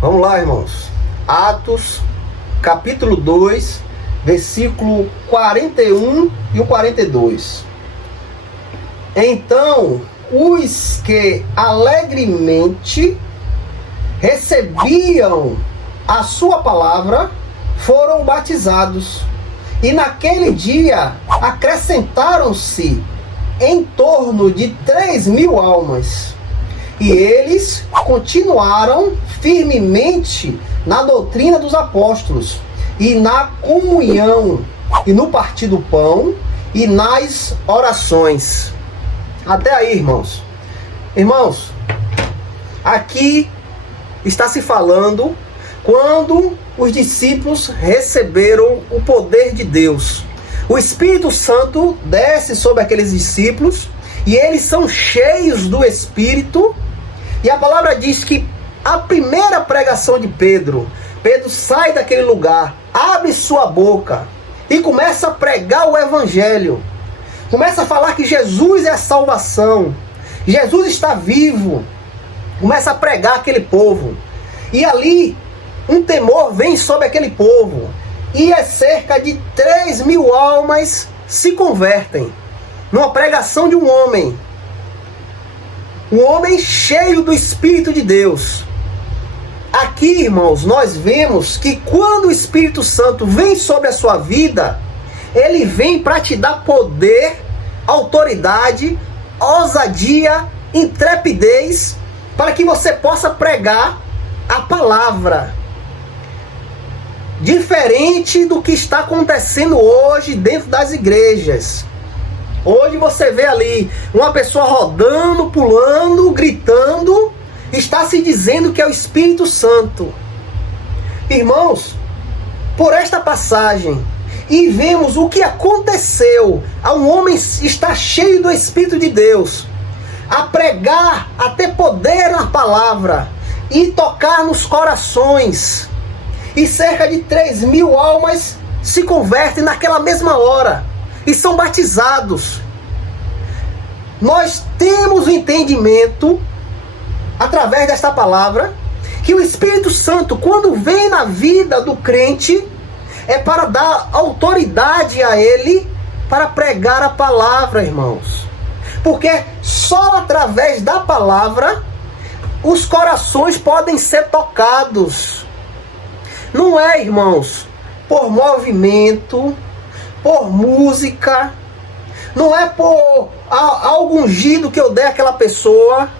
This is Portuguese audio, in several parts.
Vamos lá, irmãos. Atos, capítulo 2, versículo 41 e o 42. Então, os que alegremente recebiam a sua palavra foram batizados. E naquele dia acrescentaram-se em torno de 3.000 almas. E eles continuaram firmemente na doutrina dos apóstolos, e na comunhão, e no partir do pão, e nas orações. Até aí, irmãos. Irmãos, aqui está se falando quando os discípulos receberam o poder de Deus. O Espírito Santo desce sobre aqueles discípulos e eles são cheios do Espírito. E a palavra diz que a primeira pregação de Pedro sai daquele lugar, abre sua boca e começa a pregar o Evangelho. Começa a falar que Jesus é a salvação. Jesus está vivo. Começa a pregar aquele povo. E ali, um temor vem sobre aquele povo. E cerca de 3.000 almas se convertem. Numa pregação de um homem cheio do Espírito de Deus. Aqui, irmãos, nós vemos que quando o Espírito Santo vem sobre a sua vida, ele vem para te dar poder, autoridade, ousadia, intrepidez, para que você possa pregar a palavra. Diferente do que está acontecendo hoje dentro das igrejas. Hoje você vê ali uma pessoa rodando, pulando, gritando, está se dizendo que é o Espírito Santo. Irmãos, por esta passagem, e vemos o que aconteceu a um homem estar cheio do Espírito de Deus, a pregar, a ter poder na palavra, e tocar nos corações, e cerca de 3.000 almas se convertem naquela mesma hora, e são batizados. Nós temos o entendimento, através desta palavra, que o Espírito Santo, quando vem na vida do crente, é para dar autoridade a ele para pregar a palavra, irmãos. Porque só através da palavra os corações podem ser tocados. Não é, irmãos, por movimento, por música, não é por algo ungido que eu der àquela pessoa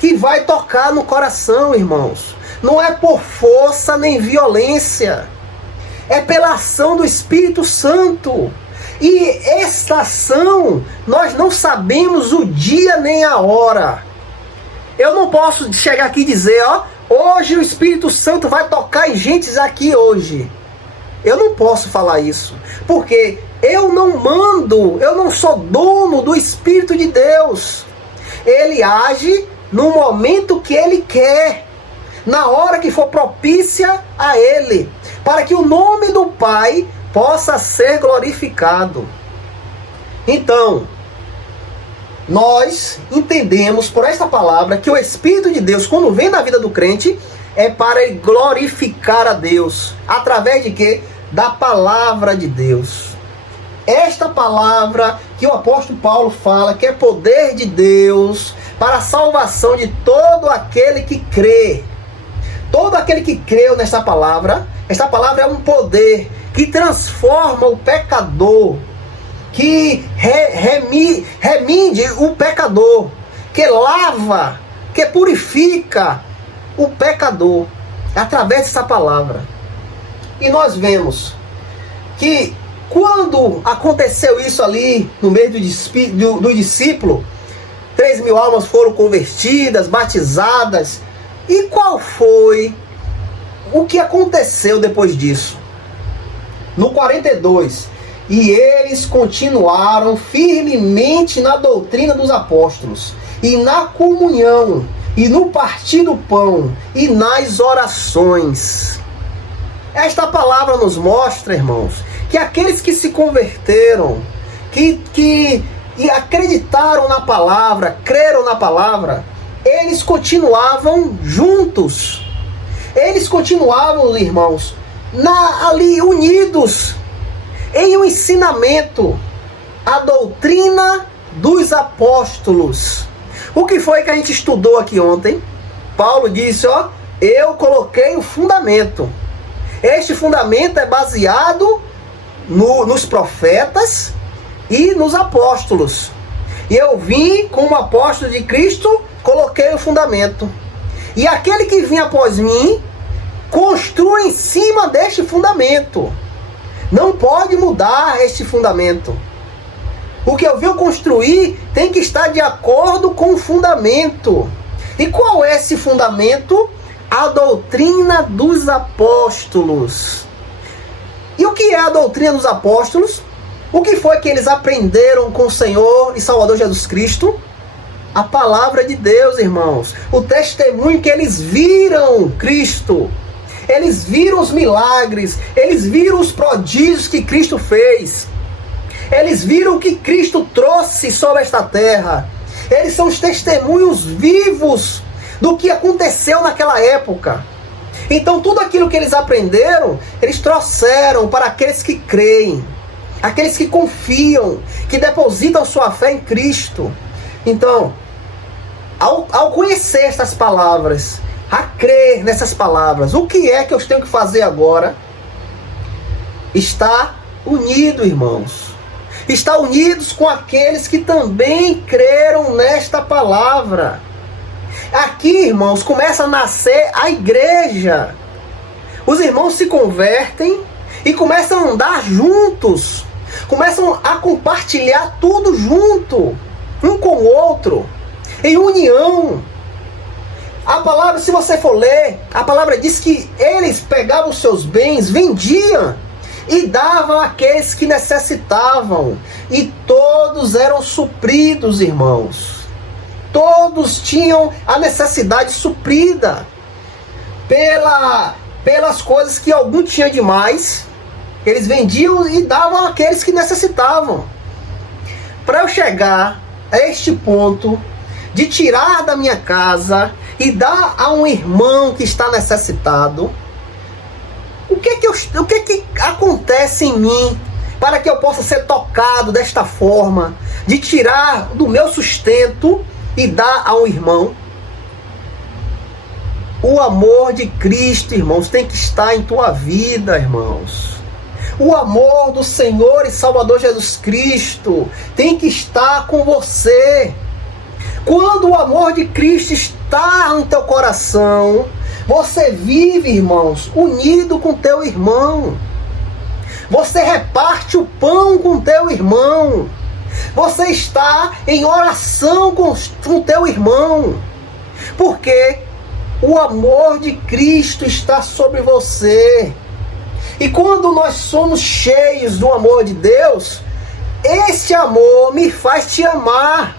que vai tocar no coração, irmãos. Não é por força nem violência, é pela ação do Espírito Santo. E esta ação, nós não sabemos o dia nem a hora. Eu não posso chegar aqui e dizer, hoje o Espírito Santo vai tocar em gente aqui hoje. Eu não posso falar isso, porque eu não mando, eu não sou dono do Espírito de Deus. Ele age no momento que ele quer, na hora que for propícia a ele, para que o nome do Pai possa ser glorificado. Então, nós entendemos por esta palavra que o Espírito de Deus, quando vem na vida do crente, é para glorificar a Deus. Através de quê? Da palavra de Deus. Esta palavra que o apóstolo Paulo fala, que é poder de Deus para a salvação de todo aquele que crê. Todo aquele que creu nesta palavra, esta palavra é um poder que transforma o pecador, que remide o pecador, que lava, que purifica o pecador através dessa palavra. E nós vemos que quando aconteceu isso ali no meio do discípulo, 3.000 almas foram convertidas, batizadas. E qual foi o que aconteceu depois disso? No 42, e eles continuaram firmemente na doutrina dos apóstolos, e na comunhão, e no partir do pão, e nas orações. Esta palavra nos mostra, irmãos, que aqueles que se converteram, que acreditaram na palavra, creram na palavra, eles continuavam juntos. Eles continuavam, irmãos, ali unidos em um ensinamento, a doutrina dos apóstolos. O que foi que a gente estudou aqui ontem? Paulo disse, eu coloquei o fundamento. Este fundamento é baseado nos profetas e nos apóstolos. E eu vim como apóstolo de Cristo, coloquei o fundamento. E aquele que vinha após mim, construa em cima deste fundamento. Não pode mudar este fundamento. O que eu vim construir tem que estar de acordo com o fundamento. E qual é esse fundamento? A doutrina dos apóstolos. E o que é a doutrina dos apóstolos? O que foi que eles aprenderam com o Senhor e Salvador Jesus Cristo? A palavra de Deus, irmãos. O testemunho que eles viram Cristo. Eles viram os milagres. Eles viram os prodígios que Cristo fez. Eles viram o que Cristo trouxe sobre esta terra. Eles são os testemunhos vivos do que aconteceu naquela época. Então tudo aquilo que eles aprenderam, eles trouxeram para aqueles que creem, aqueles que confiam, que depositam sua fé em Cristo. Então, ao conhecer estas palavras, a crer nessas palavras, o que é que eu tenho que fazer agora? Está unido, irmãos. Está unidos com aqueles que também creram nesta palavra. Aqui, irmãos, começa a nascer a igreja. Os irmãos se convertem e começam a andar juntos. Começam a compartilhar tudo junto, um com o outro, em união. A palavra, se você for ler, a palavra diz que eles pegavam os seus bens, vendiam e davam àqueles que necessitavam. E todos eram supridos, irmãos. Todos tinham a necessidade suprida pelas coisas que algum tinha demais. Eles vendiam e davam àqueles que necessitavam. Para eu chegar a este ponto de tirar da minha casa e dar a um irmão que está necessitado, o que acontece em mim para que eu possa ser tocado desta forma, de tirar do meu sustento e dar a um irmão? O amor de Cristo, irmãos, tem que estar em tua vida, irmãos. O amor do Senhor e Salvador Jesus Cristo tem que estar com você. Quando o amor de Cristo está no teu coração, você vive, irmãos, unido com teu irmão. Você reparte o pão com teu irmão. Você está em oração com teu irmão. Porque o amor de Cristo está sobre você. E quando nós somos cheios do amor de Deus, esse amor me faz te amar.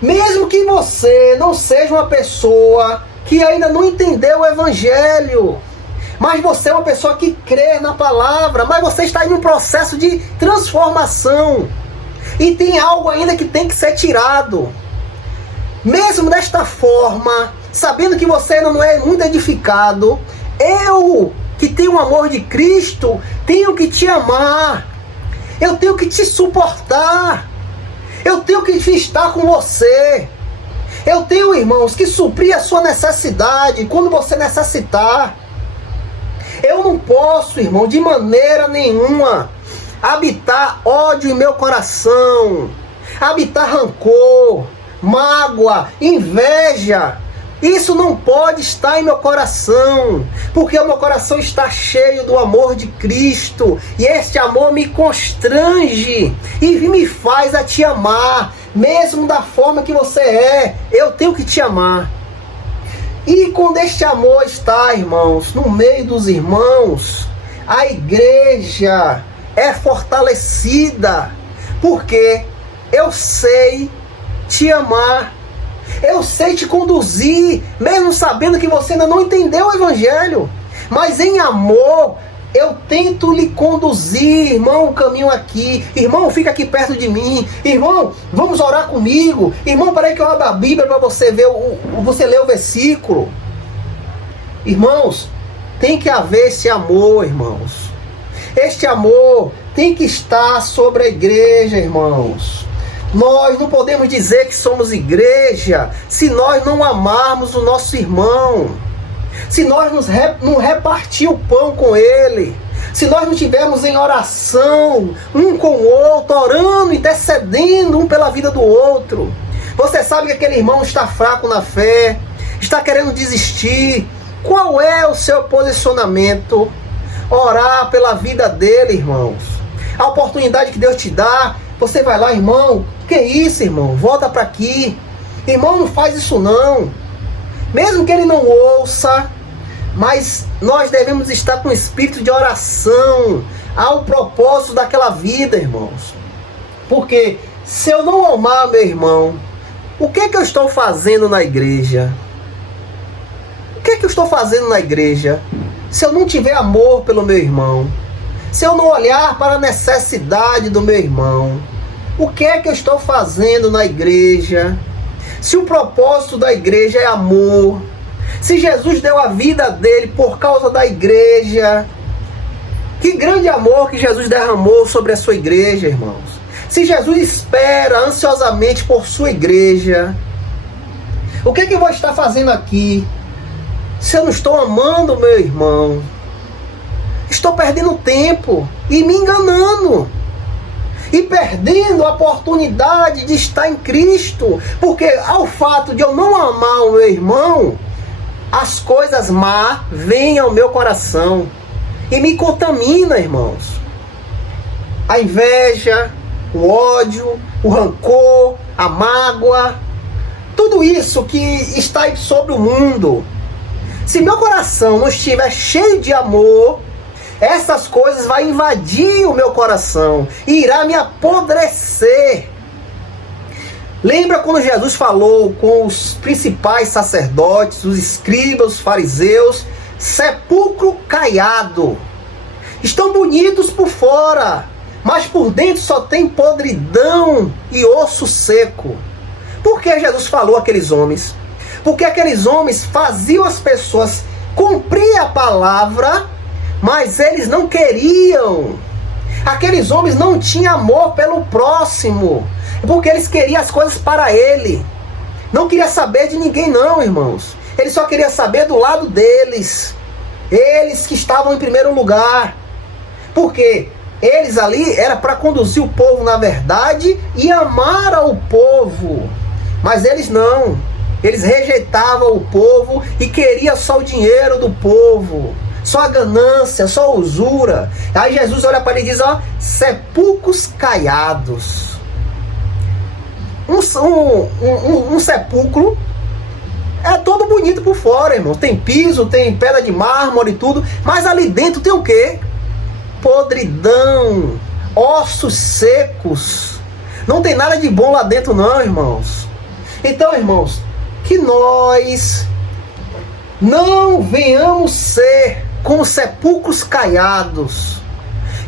Mesmo que você não seja uma pessoa que ainda não entendeu o Evangelho, mas você é uma pessoa que crê na palavra, mas você está em um processo de transformação, e tem algo ainda que tem que ser tirado. Mesmo desta forma, sabendo que você ainda não é muito edificado, eu, que tenho o amor de Cristo, tenho que te amar. Eu tenho que te suportar. Eu tenho que estar com você. Eu tenho, irmãos, que suprir a sua necessidade quando você necessitar. Eu não posso, irmão, de maneira nenhuma habitar ódio em meu coração, habitar rancor, mágoa, inveja. Isso não pode estar em meu coração, porque o meu coração está cheio do amor de Cristo, e este amor me constrange e me faz a te amar, mesmo da forma que você é. Eu tenho que te amar. E quando este amor está, irmãos, no meio dos irmãos, a igreja é fortalecida, porque eu sei te amar. Eu sei te conduzir, mesmo sabendo que você ainda não entendeu o Evangelho. Mas em amor, eu tento lhe conduzir. Irmão, o caminho aqui. Irmão, fica aqui perto de mim. Irmão, vamos orar comigo. Irmão, peraí que eu abro a Bíblia para você ver você ler o versículo. Irmãos, tem que haver esse amor, irmãos. Este amor tem que estar sobre a igreja, irmãos. Nós não podemos dizer que somos igreja se nós não amarmos o nosso irmão. Se nós não repartir o pão com ele. Se nós não estivermos em oração um com o outro, orando, intercedendo um pela vida do outro. Você sabe que aquele irmão está fraco na fé, está querendo desistir. Qual é o seu posicionamento? Orar pela vida dele, irmãos. A oportunidade que Deus te dá, você vai lá, irmão. Que isso, irmão? Volta para aqui. Irmão, não faz isso não. Mesmo que ele não ouça, mas nós devemos estar com espírito de oração ao propósito daquela vida, irmãos. Porque se eu não amar meu irmão, o que é que eu estou fazendo na igreja? O que é que eu estou fazendo na igreja? Se eu não tiver amor pelo meu irmão, se eu não olhar para a necessidade do meu irmão, o que é que eu estou fazendo na igreja? Se o propósito da igreja é amor, se Jesus deu a vida dele por causa da igreja, que grande amor que Jesus derramou sobre a sua igreja, irmãos. Se Jesus espera ansiosamente por sua igreja, o que é que eu vou estar fazendo aqui? Se eu não estou amando o meu irmão, estou perdendo tempo e me enganando. E perdendo a oportunidade de estar em Cristo. Porque ao fato de eu não amar o meu irmão, as coisas más vêm ao meu coração e me contamina, irmãos. A inveja, o ódio, o rancor, a mágoa, tudo isso que está aí sobre o mundo. Se meu coração não estiver cheio de amor, essas coisas vão invadir o meu coração e irá me apodrecer. Lembra quando Jesus falou com os principais sacerdotes, os escribas, os fariseus, sepulcro caiado. Estão bonitos por fora, mas por dentro só tem podridão e osso seco. Por que Jesus falou àqueles homens? Porque aqueles homens faziam as pessoas cumprir a palavra, mas eles não queriam. Aqueles homens não tinham amor pelo próximo, porque eles queriam as coisas para ele. Não queria saber de ninguém não, irmãos. Eles só queriam saber do lado deles. Eles que estavam em primeiro lugar. Porque eles ali era para conduzir o povo na verdade e amar ao povo. Mas eles não. Eles rejeitavam o povo e queriam só o dinheiro do povo. Só a ganância, só a usura. Aí Jesus olha para ele e diz, ó, sepulcros caiados. Um sepulcro é todo bonito por fora, irmão. Tem piso, tem pedra de mármore e tudo. Mas ali dentro tem o quê? Podridão, ossos secos. Não tem nada de bom lá dentro não, irmãos. Então, irmãos, que nós não venhamos ser como sepulcros caiados.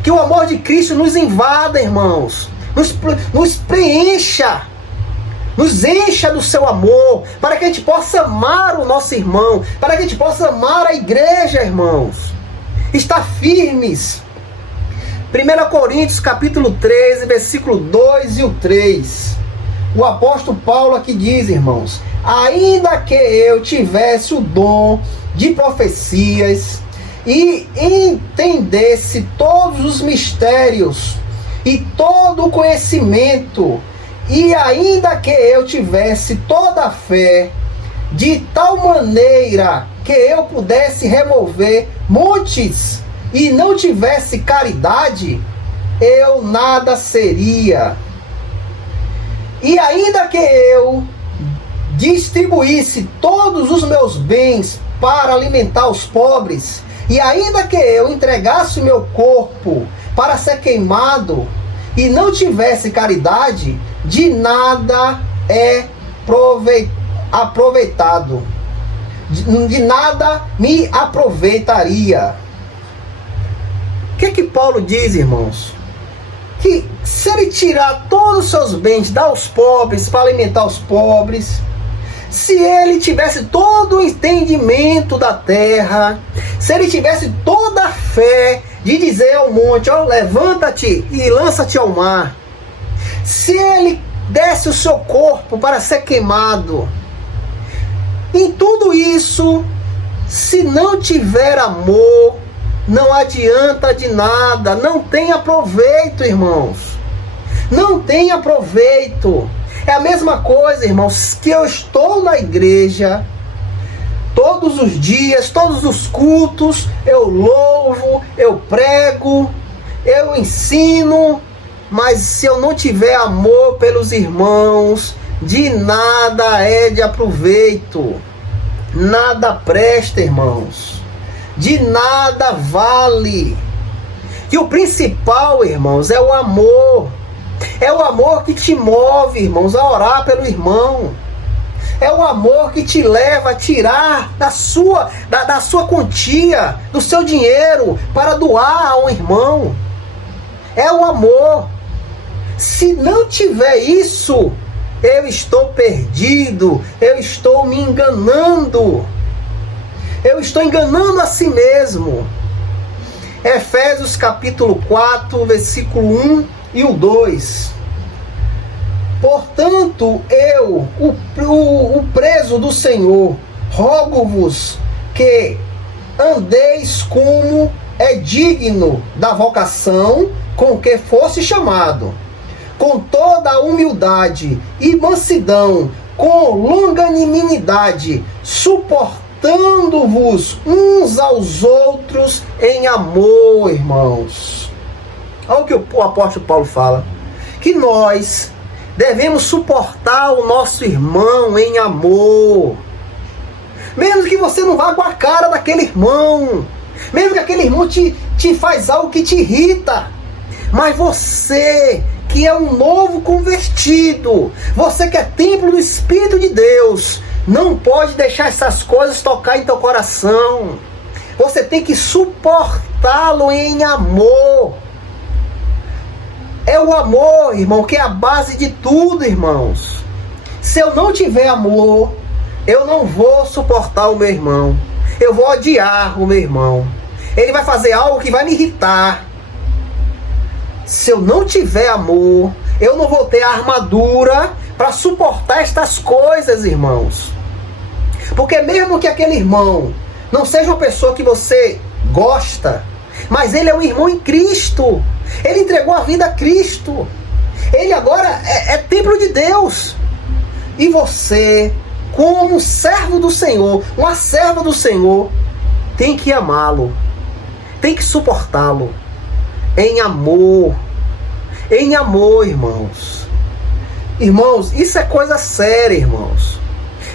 Que o amor de Cristo nos invada, irmãos. Nos preencha. Nos encha do seu amor. Para que a gente possa amar o nosso irmão. Para que a gente possa amar a igreja, irmãos. Estar firmes. 1 Coríntios capítulo 13, versículo 2 e o 3. O apóstolo Paulo aqui diz, irmãos: ainda que eu tivesse o dom de profecias e entendesse todos os mistérios e todo o conhecimento, e ainda que eu tivesse toda a fé, de tal maneira que eu pudesse remover montes e não tivesse caridade, eu nada seria. E ainda que eu distribuísse todos os meus bens para alimentar os pobres, e ainda que eu entregasse o meu corpo para ser queimado, e não tivesse caridade, de nada é aproveitado. De nada me aproveitaria. O que Paulo diz, irmãos? Que se ele tirar todos os seus bens, dar aos pobres, para alimentar os pobres, Se ele tivesse todo o entendimento da terra, se ele tivesse toda a fé de dizer ao monte, ó, levanta-te e lança-te ao mar, se ele desse o seu corpo para ser queimado, em tudo isso, se não tiver amor, não adianta de nada, não tem aproveito, irmãos. Não tem aproveito. É a mesma coisa, irmãos, que eu estou na igreja, todos os dias, todos os cultos, eu louvo, eu prego, eu ensino, mas se eu não tiver amor pelos irmãos, de nada é de aproveito. Nada presta, irmãos. De nada vale. E o principal, irmãos, é o amor. É o amor que te move, irmãos, a orar pelo irmão. É o amor que te leva a tirar da sua quantia, do seu dinheiro, para doar a um irmão. É o amor. Se não tiver isso, eu estou perdido, eu estou me enganando. Eu estou enganando a si mesmo. Efésios capítulo 4, versículo 1 e o 2. Portanto, eu, o preso do Senhor, rogo-vos que andeis como é digno da vocação com que fosse chamado, com toda a humildade e mansidão, com longanimidade, suportando-vos uns aos outros em amor, irmãos. Olha o que o apóstolo Paulo fala, que nós devemos suportar o nosso irmão em amor. Mesmo que você não vá com a cara daquele irmão, mesmo que aquele irmão te faz algo que te irrita, mas você que é um novo convertido, você que é templo do Espírito de Deus, não pode deixar essas coisas tocar em teu coração. Você tem que suportá-lo em amor. É o amor, irmão, que é a base de tudo, irmãos. Se eu não tiver amor, eu não vou suportar o meu irmão. Eu vou odiar o meu irmão. Ele vai fazer algo que vai me irritar. Se eu não tiver amor, eu não vou ter a armadura para suportar estas coisas, irmãos. Porque mesmo que aquele irmão não seja uma pessoa que você gosta, mas ele é um irmão em Cristo. Ele entregou a vida a Cristo. Ele agora é templo de Deus. E você, como servo do Senhor, uma serva do Senhor, tem que amá-lo. Tem que suportá-lo. Em amor. Em amor, irmãos. Irmãos, isso é coisa séria, irmãos.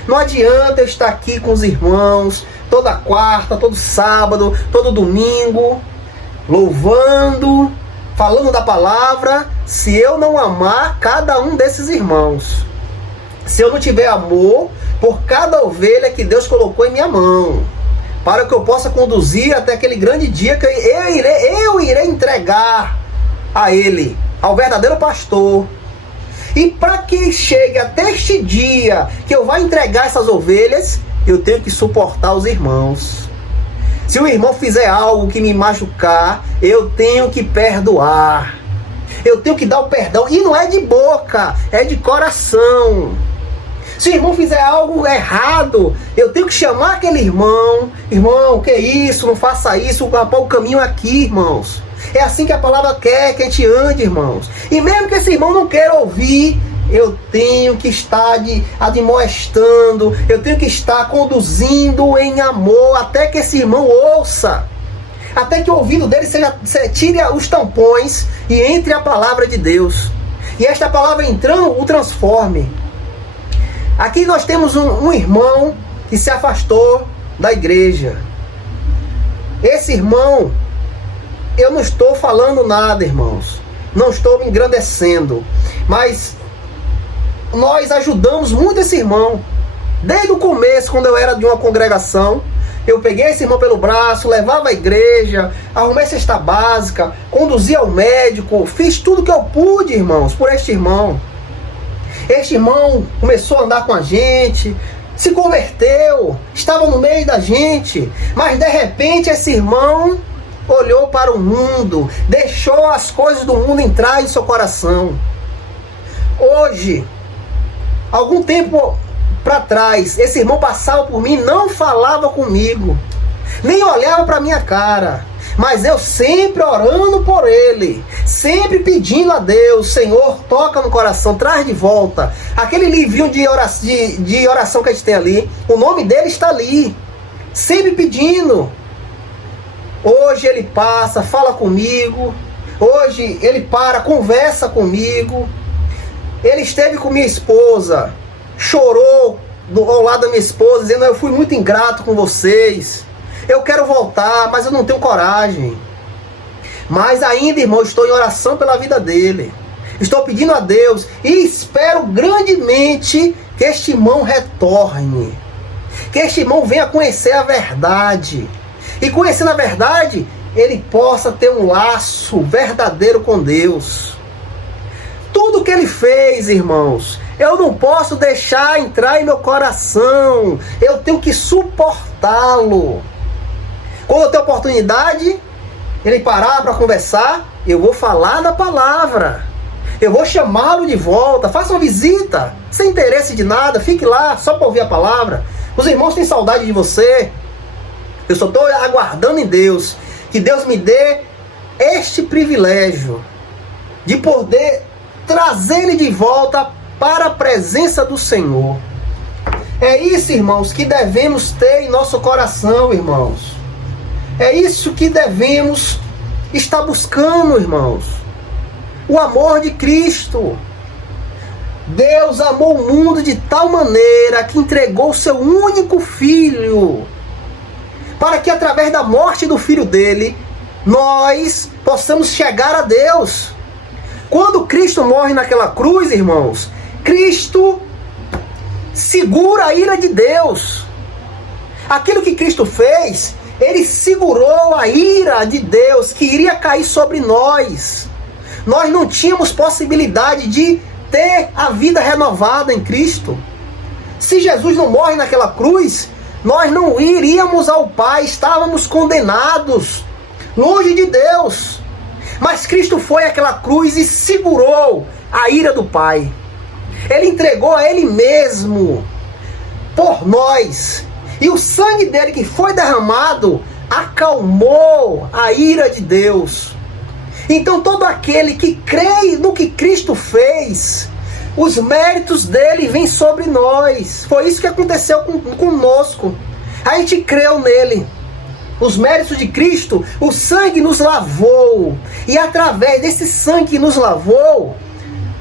Não adianta eu estar aqui com os irmãos toda quarta, todo sábado, todo domingo, louvando, falando da palavra, se eu não amar cada um desses irmãos. Se eu não tiver amor por cada ovelha que Deus colocou em minha mão, para que eu possa conduzir até aquele grande dia que eu irei entregar a Ele, ao verdadeiro pastor. E para que chegue até este dia que eu vá entregar essas ovelhas, eu tenho que suportar os irmãos. Se o irmão fizer algo que me machucar, eu tenho que perdoar. Eu tenho que dar o perdão. E não é de boca, é de coração. Se o irmão fizer algo errado, eu tenho que chamar aquele irmão. Irmão, que isso? Não faça isso. O caminho é aqui, irmãos. É assim que a palavra quer que a gente ande, irmãos. E mesmo que esse irmão não queira ouvir, eu tenho que estar admoestando, eu tenho que estar conduzindo em amor, até que esse irmão ouça. Até que o ouvido dele tire os tampões e entre a palavra de Deus. E esta palavra entrando, o transforme. Aqui nós temos um irmão que se afastou da igreja. Esse irmão, eu não estou falando nada, irmãos. Não estou me engrandecendo. Mas nós ajudamos muito esse irmão. Desde o começo, quando eu era de uma congregação, eu peguei esse irmão pelo braço, levava à igreja, arrumei cesta básica, conduzia ao médico, fiz tudo que eu pude, irmãos, por este irmão. Este irmão começou a andar com a gente, se converteu, estava no meio da gente, mas de repente esse irmão olhou para o mundo, deixou as coisas do mundo entrar em seu coração. Hoje, algum tempo para trás, esse irmão passava por mim, não falava comigo, nem olhava para minha cara, mas eu sempre orando por ele, sempre pedindo a Deus: Senhor, toca no coração, traz de volta. Aquele livrinho de oração que a gente tem ali, o nome dele está ali, sempre pedindo. Hoje ele passa, fala comigo, hoje ele para, conversa comigo. Ele esteve com minha esposa, chorou ao lado da minha esposa, dizendo: eu fui muito ingrato com vocês, eu quero voltar, mas eu não tenho coragem. Mas ainda, irmão, estou em oração pela vida dele. Estou pedindo a Deus e espero grandemente que este irmão retorne. Que este irmão venha conhecer a verdade. E conhecendo a verdade, ele possa ter um laço verdadeiro com Deus. Tudo que ele fez, irmãos, eu não posso deixar entrar em meu coração. Eu tenho que suportá-lo. Quando eu tenho oportunidade, ele parar para conversar, eu vou falar da palavra. Eu vou chamá-lo de volta. Faça uma visita, sem interesse de nada. Fique lá, só para ouvir a palavra. Os irmãos têm saudade de você. Eu só estou aguardando em Deus, que Deus me dê este privilégio de poder trazer ele de volta para a presença do Senhor. É isso, irmãos, que devemos ter em nosso coração, irmãos. É isso que devemos estar buscando, irmãos. O amor de Cristo. Deus amou o mundo de tal maneira que entregou o seu único Filho, para que através da morte do Filho dele, nós possamos chegar a Deus. Quando Cristo morre naquela cruz, irmãos, Cristo segura a ira de Deus. Aquilo que Cristo fez, ele segurou a ira de Deus que iria cair sobre nós. Nós não tínhamos possibilidade de ter a vida renovada em Cristo. Se Jesus não morre naquela cruz, nós não iríamos ao Pai, estávamos condenados, longe de Deus. Mas Cristo foi àquela cruz e segurou a ira do Pai. Ele entregou a Ele mesmo por nós. E o sangue dele que foi derramado acalmou a ira de Deus. Então todo aquele que crê no que Cristo fez, os méritos dele vêm sobre nós. Foi isso que aconteceu conosco. A gente creu nele. Os méritos de Cristo, o sangue nos lavou. E através desse sangue que nos lavou,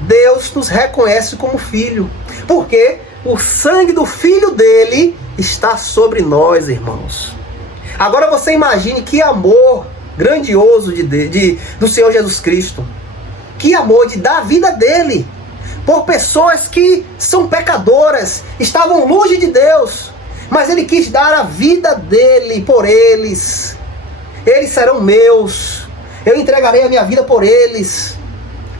Deus nos reconhece como filho. Porque o sangue do Filho dele está sobre nós, irmãos. Agora você imagine que amor grandioso do Senhor Jesus Cristo. Que amor de dar a vida dele por pessoas que são pecadoras, estavam longe de Deus, mas ele quis dar a vida dele por eles. Eles serão meus, eu entregarei a minha vida por eles,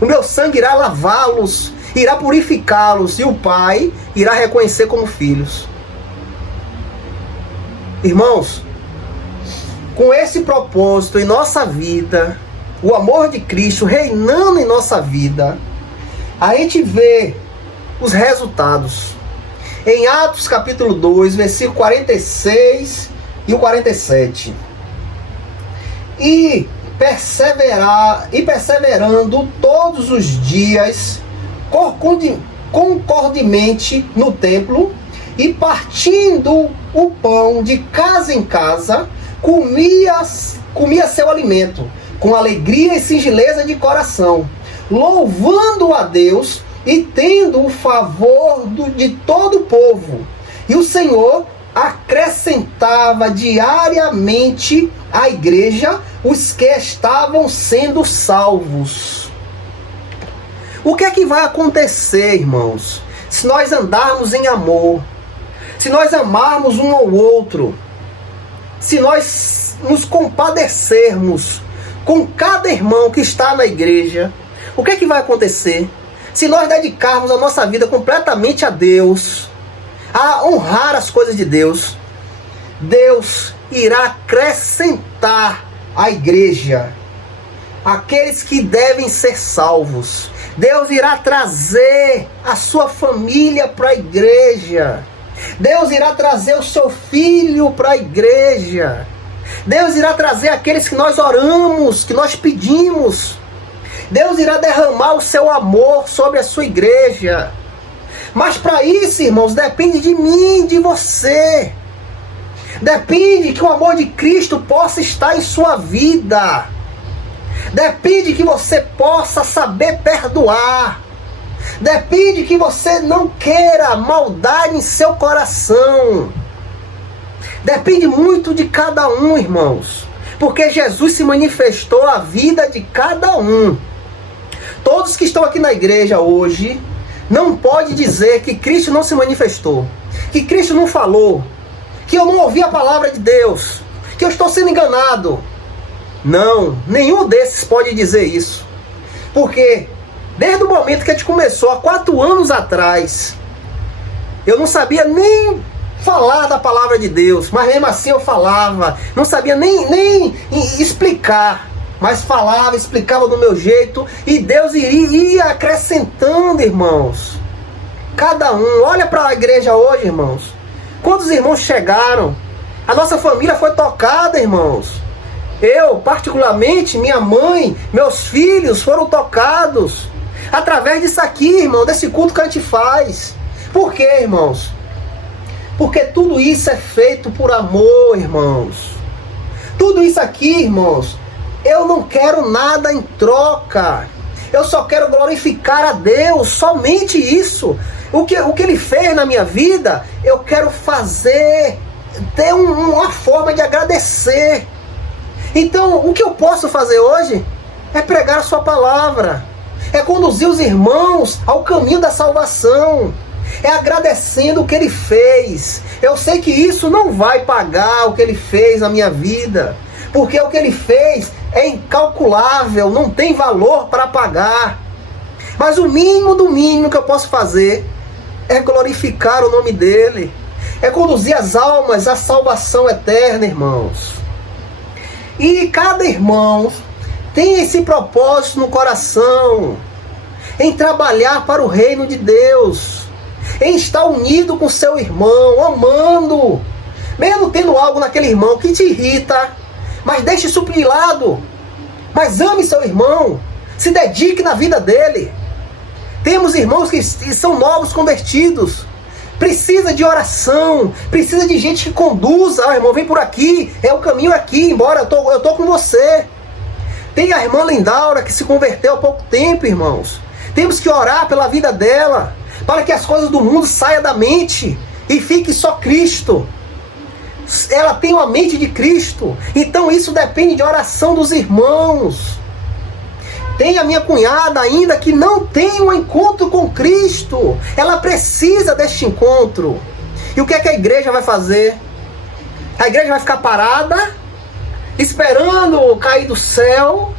o meu sangue irá lavá-los, irá purificá-los, e o Pai irá reconhecer como filhos. Irmãos, com esse propósito em nossa vida, o amor de Cristo reinando em nossa vida, a gente vê os resultados. Em Atos capítulo 2, versículo 46 e o 47. E perseverando todos os dias, concordemente no templo, e partindo o pão de casa em casa, comia seu alimento, com alegria e singeleza de coração, louvando a Deus e tendo o favor de todo o povo. E o Senhor acrescentava diariamente à igreja os que estavam sendo salvos. O que é que vai acontecer, irmãos, se nós andarmos em amor, se nós amarmos um ao outro, se nós nos compadecermos com cada irmão que está na igreja? O que é que vai acontecer? Se nós dedicarmos a nossa vida completamente a Deus, a honrar as coisas de Deus, Deus irá acrescentar à igreja aqueles que devem ser salvos. Deus irá trazer a sua família para a igreja. Deus irá trazer o seu filho para a igreja. Deus irá trazer aqueles que nós oramos, que nós pedimos. Deus irá derramar o seu amor sobre a sua igreja. Mas para isso, irmãos, depende de mim, de você. Depende que o amor de Cristo possa estar em sua vida. Depende que você possa saber perdoar. Depende que você não queira maldade em seu coração. Depende muito de cada um, irmãos. Porque Jesus se manifestou a vida de cada um. Todos que estão aqui na igreja hoje não pode dizer que Cristo não se manifestou, que Cristo não falou, que eu não ouvi a palavra de Deus, que eu estou sendo enganado. Não, nenhum desses pode dizer isso. Porque desde o momento que a gente começou, há 4 anos atrás, eu não sabia nem falar da palavra de Deus, mas mesmo assim eu falava, não sabia nem explicar, mas falava, explicava do meu jeito, e Deus ia acrescentando, irmãos. Cada um, olha para a igreja hoje, irmãos. Quantos irmãos chegaram? A nossa família foi tocada, irmãos. Eu, particularmente, minha mãe, meus filhos foram tocados através disso aqui, irmão, desse culto que a gente faz. Por quê, irmãos? Porque tudo isso é feito por amor, irmãos. Tudo isso aqui, irmãos, eu não quero nada em troca. Eu só quero glorificar a Deus, somente isso. O que Ele fez na minha vida, eu quero fazer, ter uma forma de agradecer. Então, o que eu posso fazer hoje é pregar a sua palavra, é conduzir os irmãos ao caminho da salvação, é agradecendo o que Ele fez. Eu sei que isso não vai pagar o que Ele fez na minha vida, porque o que Ele fez é incalculável, não tem valor para pagar. Mas o mínimo do mínimo que eu posso fazer é glorificar o nome dEle, é conduzir as almas à salvação eterna, irmãos. E cada irmão tem esse propósito no coração, em trabalhar para o reino de Deus, em estar unido com seu irmão, amando, mesmo tendo algo naquele irmão que te irrita, mas deixe isso de lado, mas ame seu irmão, se dedique na vida dele. Temos irmãos que são novos convertidos, precisa de oração, precisa de gente que conduza. Irmão, vem por aqui, é o caminho aqui, embora eu tô com você. Tem a irmã Lindaura que se converteu há pouco tempo, irmãos. Temos que orar pela vida dela, para que as coisas do mundo saiam da mente e fique só Cristo. Ela tem uma mente de Cristo, então isso depende de oração dos irmãos. Tem a minha cunhada ainda que não tem um encontro com Cristo. Ela precisa deste encontro. E o que é que a igreja vai fazer? A igreja vai ficar parada, esperando cair do céu?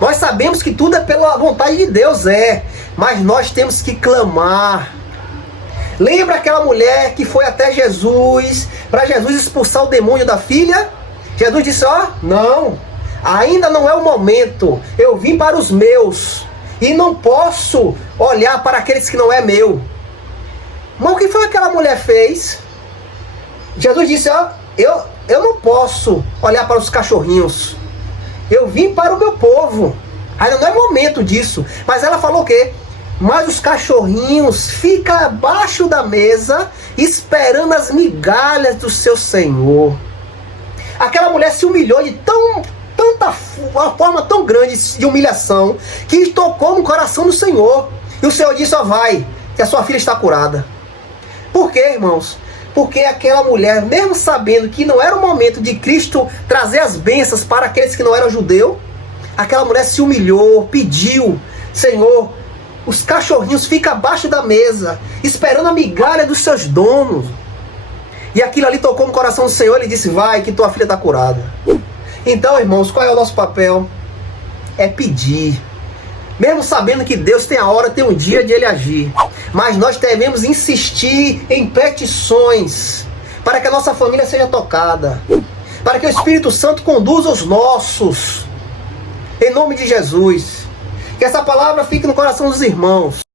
Nós sabemos que tudo é pela vontade de Deus, mas nós temos que clamar. Lembra aquela mulher que foi até Jesus, para Jesus expulsar o demônio da filha? Jesus disse, não, ainda não é o momento, eu vim para os meus, e não posso olhar para aqueles que não é meu. Mas o que foi que aquela mulher fez? Jesus disse, eu não posso olhar para os cachorrinhos, eu vim para o meu povo, ainda não é momento disso. Mas ela falou o quê? Mas os cachorrinhos ficam abaixo da mesa, esperando as migalhas do seu Senhor. Aquela mulher se humilhou de uma forma tão grande de humilhação, que tocou no coração do Senhor. E o Senhor disse, vai, que a sua filha está curada. Por quê, irmãos? Porque aquela mulher, mesmo sabendo que não era o momento de Cristo trazer as bênçãos para aqueles que não eram judeus, aquela mulher se humilhou, pediu, Senhor, os cachorrinhos ficam abaixo da mesa, esperando a migalha dos seus donos. E aquilo ali tocou no coração do Senhor, ele disse, vai, que tua filha está curada. Então, irmãos, qual é o nosso papel? É pedir. Mesmo sabendo que Deus tem a hora, tem um dia de Ele agir. Mas nós devemos insistir em petições para que a nossa família seja tocada. Para que o Espírito Santo conduza os nossos. Em nome de Jesus. Que essa palavra fique no coração dos irmãos.